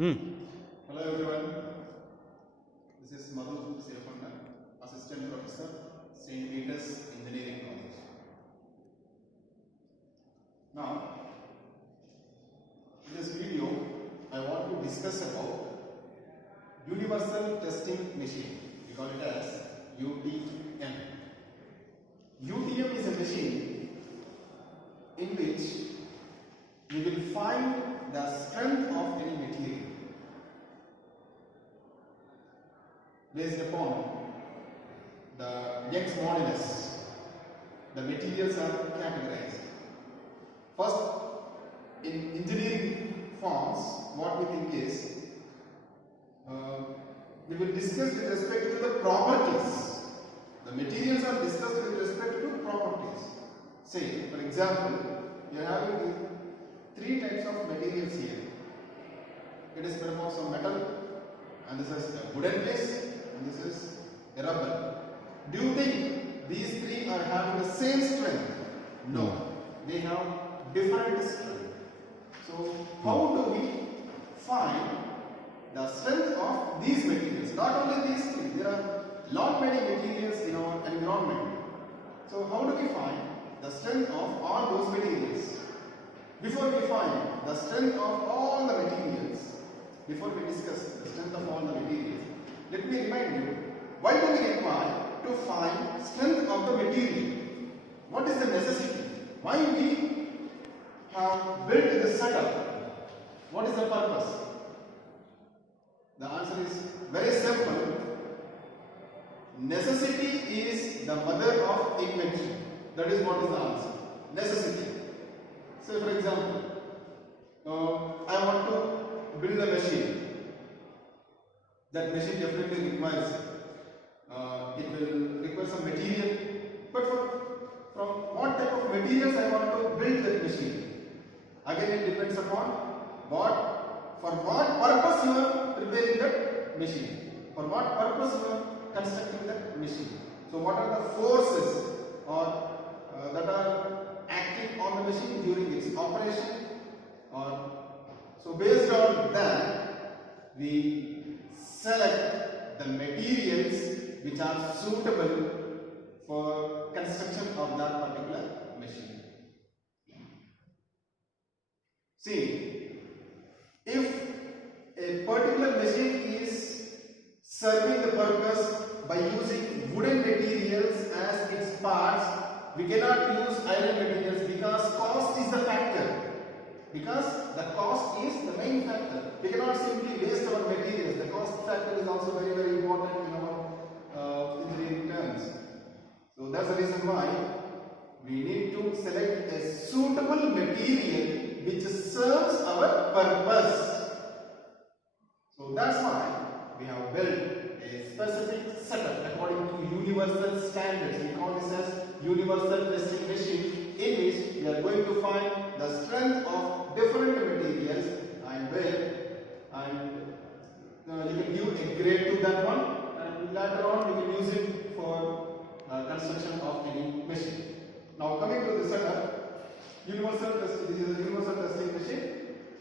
Hello everyone, this is Madhu Sirapanna, Assistant Professor, St. Peter's Engineering College. Now, in this video, I want to discuss about Universal Testing Machine. We call it as UTM. UTM is a machine in which you will find the strength of any material based upon the Young's modulus. The materials are categorized. First, in engineering forms, what we think is we will discuss with respect to the properties. The materials are discussed with respect to properties. Say, for example, you are having three types of materials here. It is made of some metal, and this is a wooden base, and this is a rubber. Do you think these three are having the same strength? No. They have different strength. So, how do we find the strength of these materials? Not only these three, there are lot many materials in our environment. So, how do we find the strength of all those materials? Before we find the strength of all the materials, before we discuss the strength of all the materials, let me remind you, why do we require to find strength of the material? What is the necessity? Why we have built this setup? What is the purpose? The answer is very simple. Necessity is the mother of invention. That is what is the answer. Necessity. Say for example, I want to build a machine. That machine definitely requires, it will require some material. But from what type of materials I want to build that machine? Again, it depends upon for what purpose you are preparing that machine. For what purpose you are constructing that machine. So, what are the forces or that are acting on the machine during its operation? So based on that, we select the materials which are suitable for construction of that particular machine. See, if a particular machine is serving the purpose by using wooden materials as its parts, we cannot use iron materials because cost is the factor. Because the cost is the main factor. We cannot simply waste our materials. The cost factor is also very, very important in our engineering terms. So that's the reason why we need to select a suitable material which serves our purpose. So that's why we have built a specific setup according to universal standards. We call this as universal testing machine, in which we are going to find the strength of different materials and you can give a grade to that one, and later on you can use it for construction of any machine. Now coming to the setup, universal testing. This is a universal testing machine,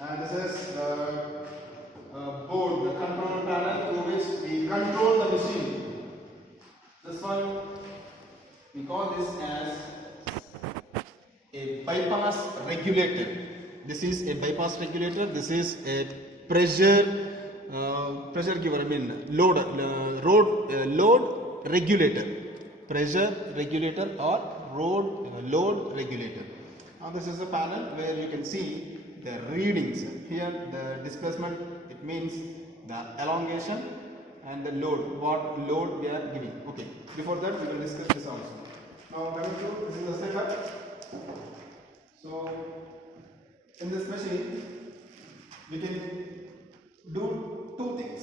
and this is the board, the control panel through which we control the machine. This one we call this as a bypass regulator. This is a bypass regulator. This is a pressure giver. I mean load regulator. Pressure regulator or load regulator. Now this is a panel where you can see the readings. Here the displacement, it means the elongation, and the load, what load we are giving. Okay. Before that, we will discuss this also. Now coming to, this is the setup. So in this machine, we can do two things.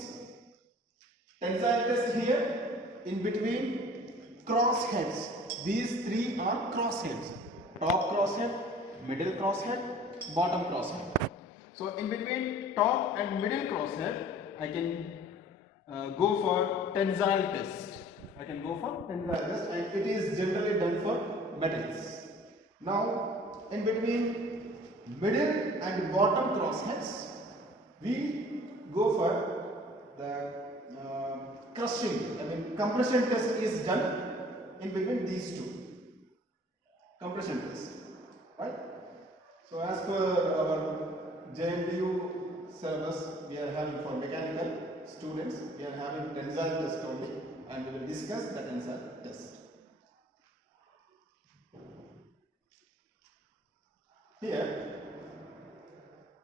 Tensile test here, in between cross heads. These three are cross heads. Top cross head, middle cross head, bottom cross head. So in between top and middle cross head, I can go for tensile test. And it is generally done for metals. Now, in between middle and bottom cross heads, we go for the crushing, compression test is done in between these two. Compression test, right? So as per our JNTU syllabus, we are having for mechanical students, we are having tensile test only, and we will discuss the tensile test. Here,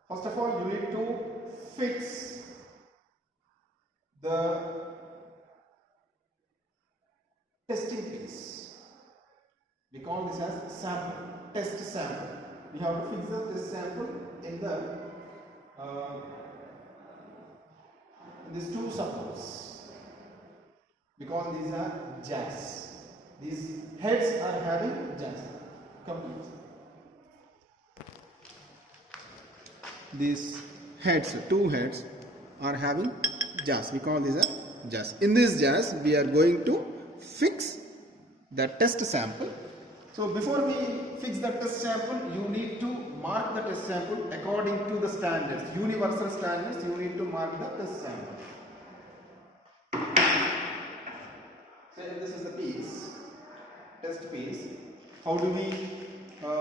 first of all, you need to fix the testing piece. We call this as sample, test sample. We have to fix the test sample in the these two supports. We call these are jacks. These heads are having jacks. Complete. These heads, two heads, are having jacks. We call these are jacks. In this jacks, we are going to fix the test sample. So before we fix the test sample, you need to mark the test sample according to the standards, universal standards. You need to mark the test sample. So this is the piece, test piece. How do we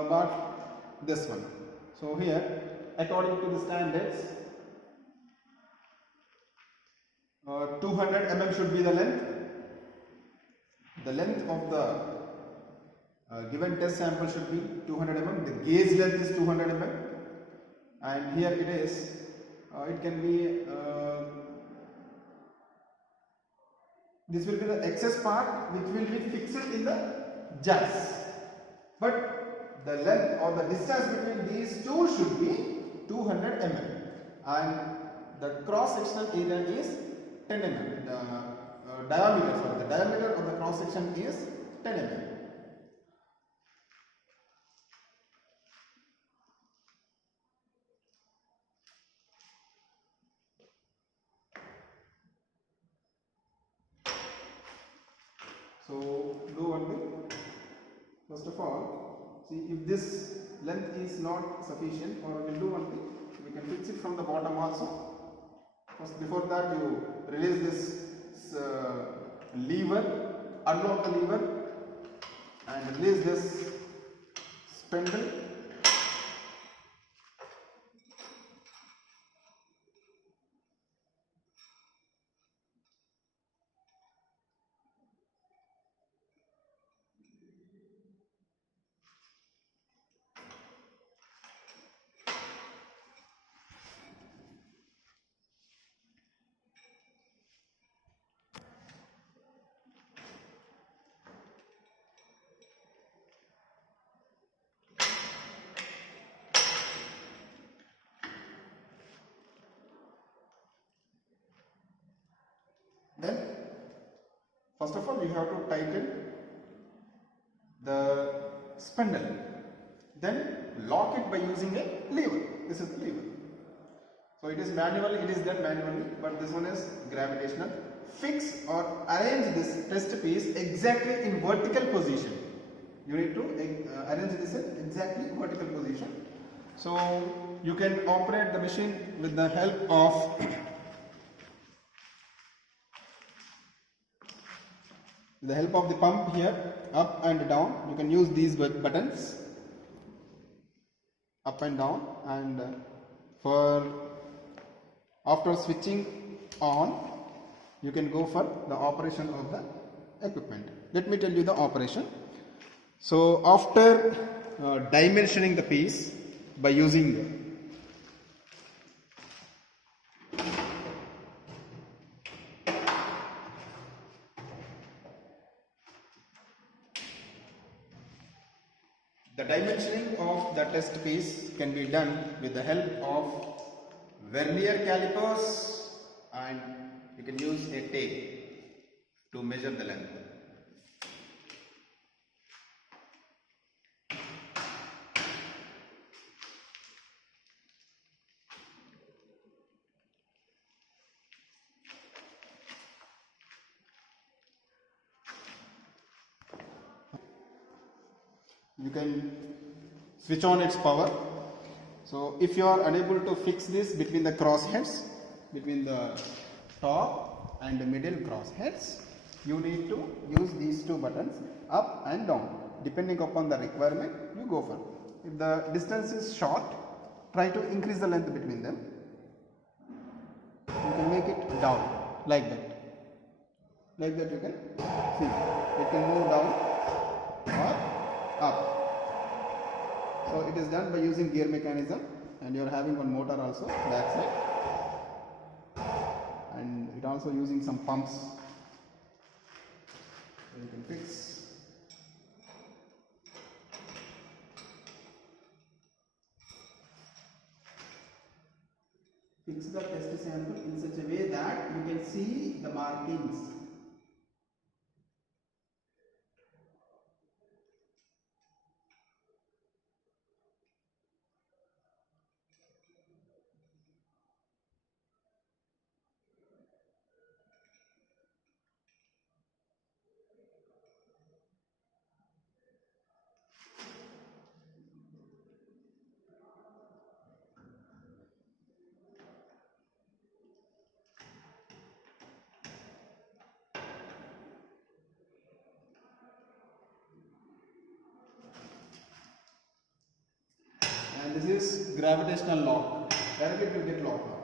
mark this one? So here, according to the standards, 200 mm should be the length. The length of the given test sample should be 200 mm. The gauge length is 200 mm, and here it is. It can be. This will be the excess part which will be fixed in the jacks. But the length or the distance between these two should be 200 mm, and the cross sectional area is 10 mm. The diameter of the cross section is 10 mm. So do one thing. First of all, see if this length is not sufficient, or we will do one thing. We can fix it from the bottom also. First, before that, you release this lever, unlock the lever, and release this spindle. Then, first of all, you have to tighten the spindle. Then lock it by using a lever. This is the lever. So it is manual, it is done manually, but this one is gravitational. Fix or arrange this test piece exactly in vertical position. You need to arrange this in exactly vertical position. So you can operate the machine with the help of the pump here, up and down. You can use these buttons, up and down, and after switching on, you can go for the operation of the equipment. Let me tell you the operation. So after dimensioning the piece by using the dimensioning of the test piece can be done with the help of vernier calipers, and you can use a tape to measure the length. You can switch on its power. So if you are unable to fix this between the cross heads, between the top and the middle crossheads, you need to use these two buttons, up and down. Depending upon the requirement, you go for it. If the distance is short, try to increase the length between them. You can make it down like that. Like that you can see. It can move down or up. So it is done by using gear mechanism, and you are having one motor also back side, and it also using some pumps. So you can fix the test sample in such a way that you can see the markings. And this is gravitational lock. Directly it will get locked now.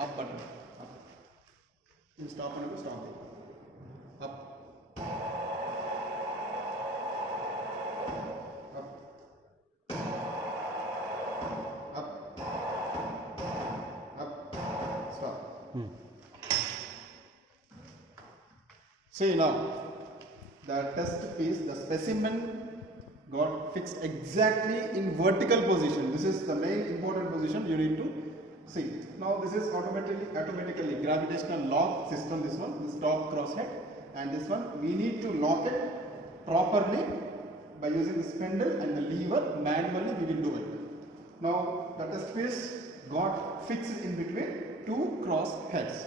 Up button. Up. You stop and stop it. Up. Up. Up. Up. Stop. See now, the test piece, the specimen got fixed exactly in vertical position. This is the main important position you need to see. Now this is automatically gravitational lock system, this one, this top crosshead, and this one we need to lock it properly by using the spindle and the lever. Manually we will do it. Now the test piece got fixed in between two cross heads.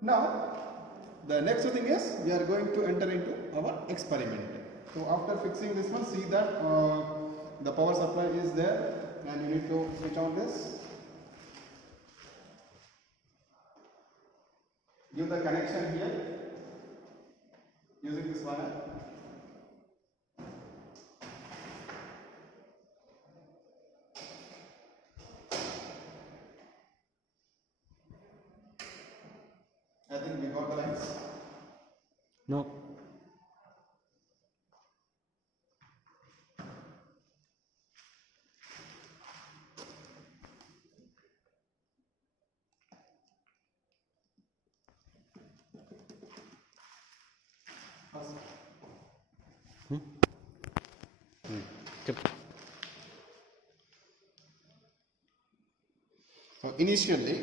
Now the next thing is we are going to enter into our experiment. So after fixing this one, see that the power supply is there, and you need to switch on this. Give the connection here using this wire. I think we got the lines. No. So initially,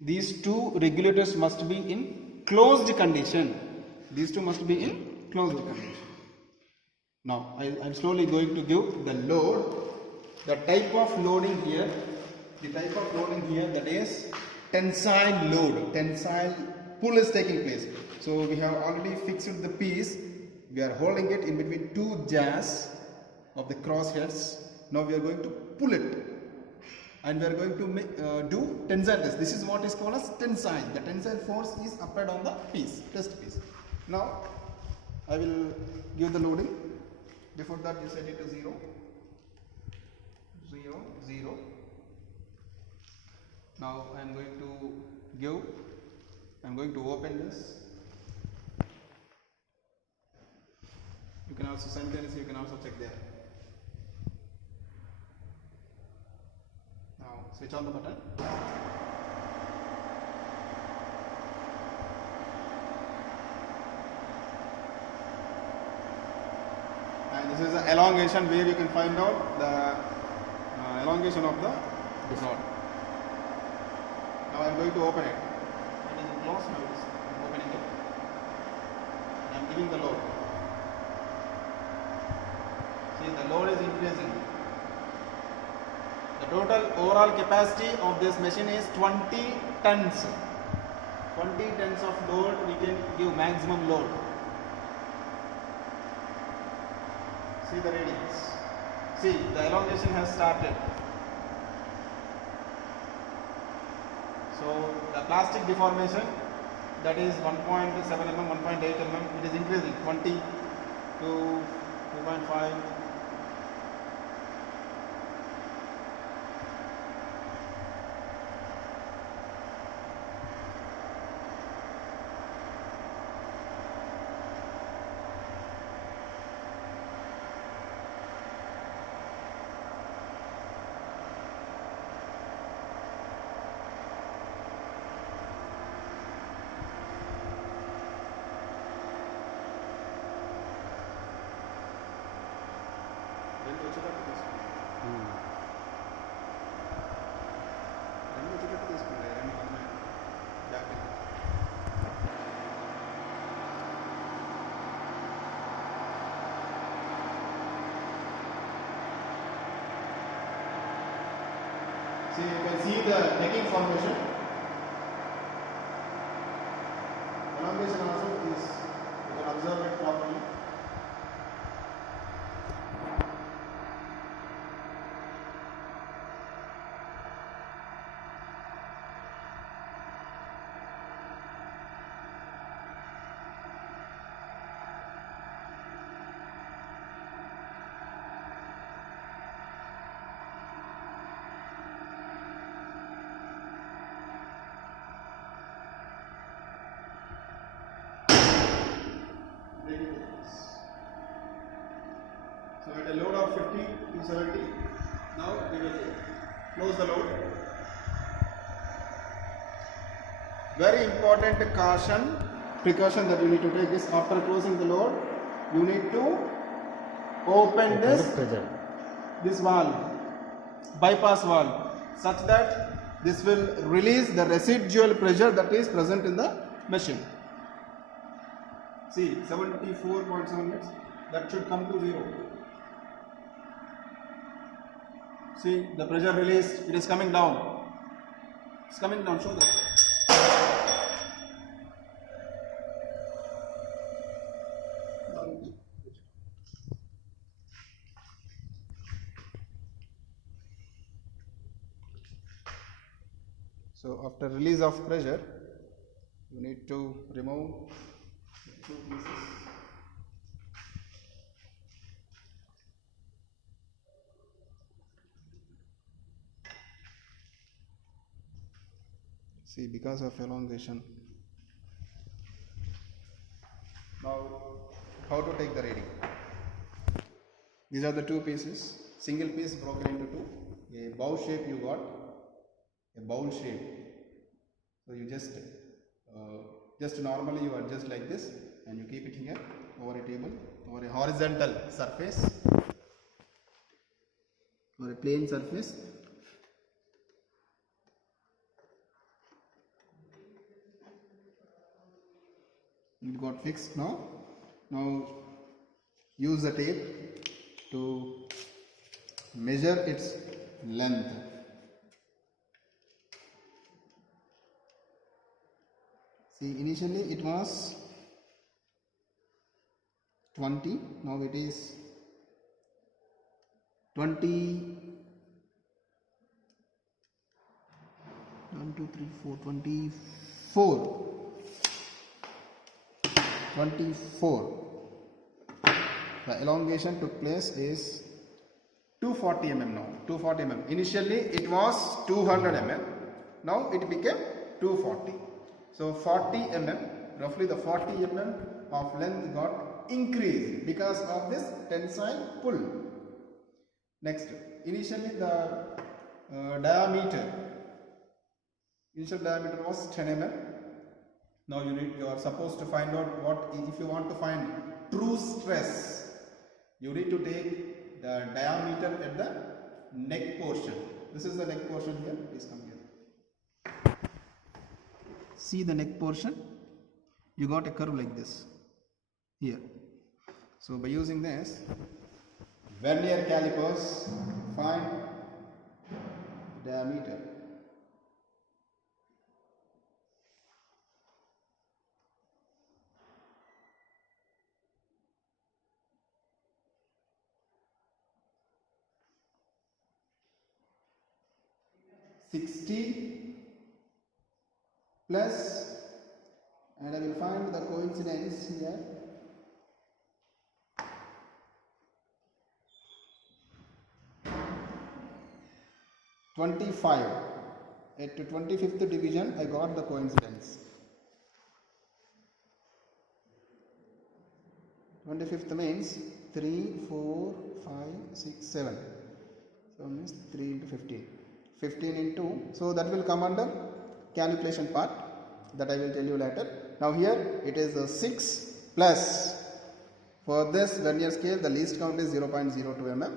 these two regulators must be in closed condition. These two must be in closed condition. Now I am slowly going to give the load. The type of loading here, that is tensile load. Tensile pull is taking place. So we have already fixed the piece. We are holding it in between two jaws of the crossheads. Now we are going to pull it, and we are going to do tensile test. This is what is called as tensile. The tensile force is applied on the piece, test piece. Now I will give the loading. Before that you set it to 0, 0, 0. Now I am going to open this. You can also simultaneously, you can also check there. Now switch on the button. And this is the elongation where you can find out the elongation of the rod. Now I am going to open it. It is closed now. I am opening it. I am giving the load. See, the load is increasing. The total overall capacity of this machine is 20 tons. 20 tons of load we can give maximum load. See the readings. See, the elongation has started. So the plastic deformation, that is 1.7 mm, 1.8 mm, it is increasing 20 to 2.5. రెండు వచ్చేటట్టు తీసుకోండి. రెండు వచ్చేటట్టు తీసుకోండి. రెండు ఉన్నాయి. జాగ్రత్త. See, you can see the necking formation. Elongation also is, you can observe it properly. So at a load of 50 to 70, now we will close the load. Very important precaution that you need to take is after closing the load, you need to open this valve, bypass valve, such that this will release the residual pressure that is present in the machine. See, 74.7 minutes, that should come to 0. See, the pressure released, it is coming down. It's coming down, show that. So after release of pressure, you need to remove two pieces. See, because of elongation. Now, how to take the reading? These are the two pieces. Single piece broken into two. A bow shape you got. A bowl shape. So you just normally you adjust like this, and you keep it here over a table, over a horizontal surface, or a plane surface. It got fixed now. Now use the tape to measure its length. See, initially it was 20, now it is 20, 1, 2, 3, 4, 24. 24. The elongation took place is 240 mm now. 240 mm. Initially it was 200 mm. Now it became 240. So 40 mm, roughly the 40 mm of length got increased because of this tensile pull. Next, initially the initial diameter was 10 mm. Now you are supposed to find out what, if you want to find true stress, you need to take the diameter at the neck portion. This is the neck portion here. Please come here. See the neck portion? You got a curve like this here. So by using this, vernier calipers, find diameter. $60 plus, and I will find the coincidence here. $25. At 25th division, I got the coincidence. 25th means 3, 4, 5, 6, 7. So means 3 into 15. 15 into, so that will come under calculation part, that I will tell you later. Now here it is 6 plus, for this vernier scale the least count is 0.02 mm.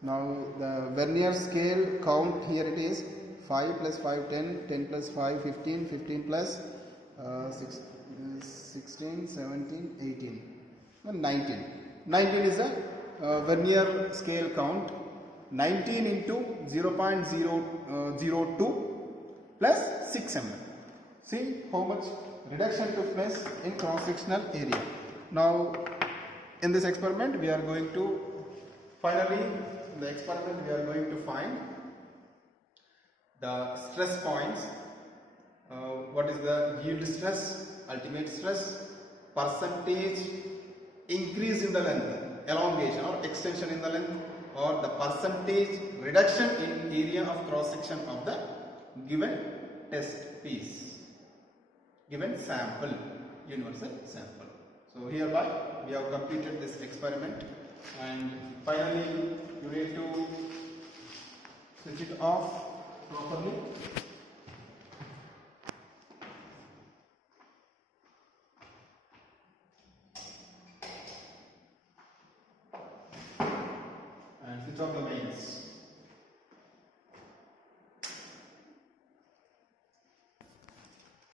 Now the vernier scale count here it is 5 plus 5 10, 10 plus 5 15, 15 plus 16, 17, 18, 19. 19 is the vernier scale count. 19 into 0.002 plus 6 mm. See how much reduction took place in cross-sectional area. Now in this experiment we are going to, finally in the experiment we are going to find the stress points. What is the yield stress, ultimate stress, percentage increase in the length, elongation or extension in the length, or the percentage reduction in area of cross section of the given test piece, given sample, universal sample. So hereby we have completed this experiment, and finally you need to switch it off properly. And switch off the mains.